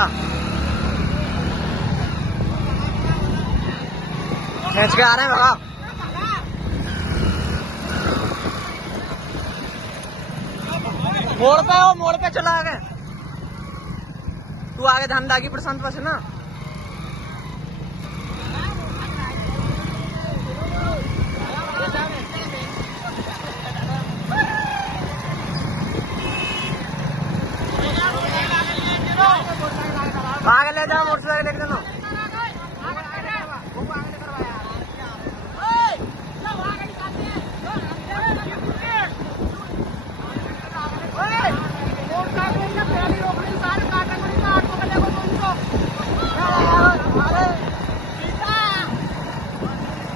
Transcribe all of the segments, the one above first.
चला खींच के आ रहे हैं भगा। मोड़ पे हो, मोड़ पे चला आगे तू, आगे ध्यान लागी प्रशांत पास है ना। आगे ले जाओ मोटरसाइकिल लेके चलो।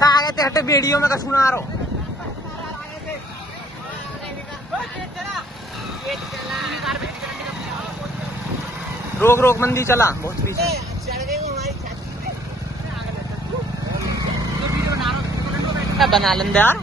आगे ते हटे वीडियो में कसुना आ रहा। रोक रोक मंदी चला बहुत पीछे बना लेंगे यार।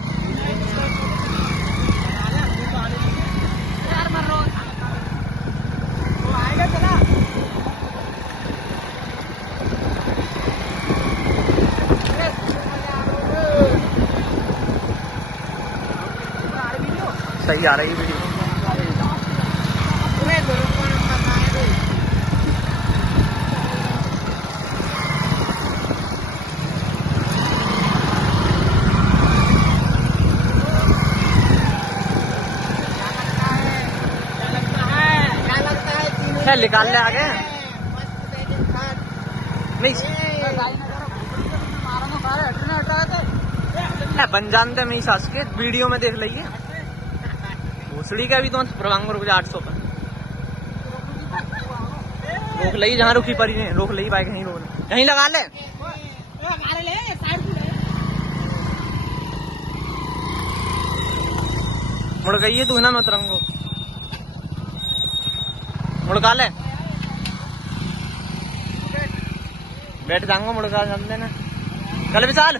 सही आ रही है वीडियो। निकाल ले आगे नहीं बन जानते मैं सास के वीडियो में देख लीजिए। भोसड़ी का भी तो प्रभांग रुक जा 800 पर रोक ली, जहाँ रुकी परी ने रोक ली बाइक, कहीं रोक कहीं लगा ले। मुड़ गई है तू है ना, मैं उतरंगो मुड़का ले, बैठ जाऊंगा मुड़का जान देना। चल विशाल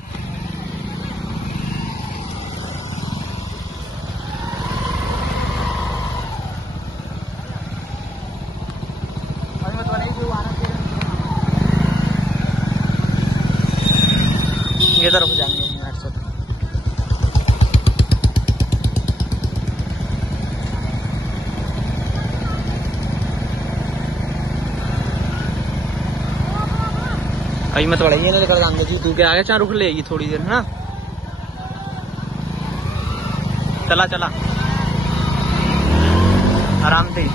इधर रुक जाएंगे। अभी मत बढ़ाइए, लेकर जाएंगे जी तू के आगे, चाह रुक लेगी थोड़ी देर है ना। चला चला आराम से।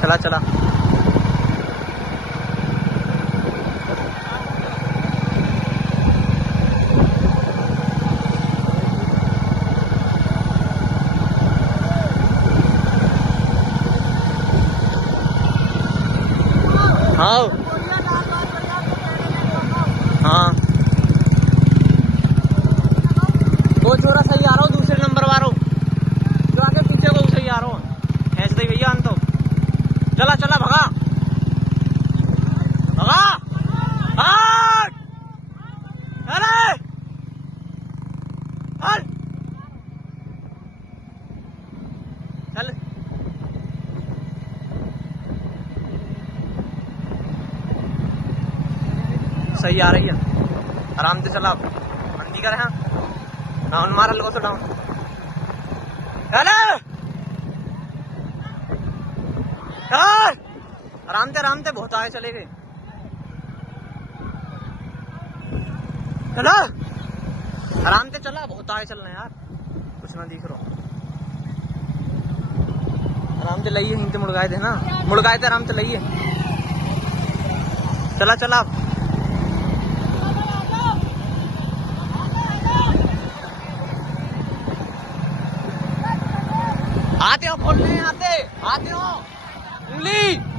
चला चला हाँ हाँ वो छोरा सही आ रहा हो, दूसरे नंबर वालों जो आगे पीछे को सही आ रहा हो। ऐसे ही भैया अंत चला चला भगा भगा हट अरे हट चल। सही आ रही है, आराम से चला, मंदी कर। हाँ डाउन मारा लोगों से, डाउन चले आराम से बहुत आगे चले गए। चला आराम से चला, बहुत आगे चलना यार, कुछ ना दिख रहा। आराम से लाइए, हिंद मुड़गाए थे ना, मुड़गाए थे, आराम से लाइए। चला चला आते हो, खोलने आते हो उंगली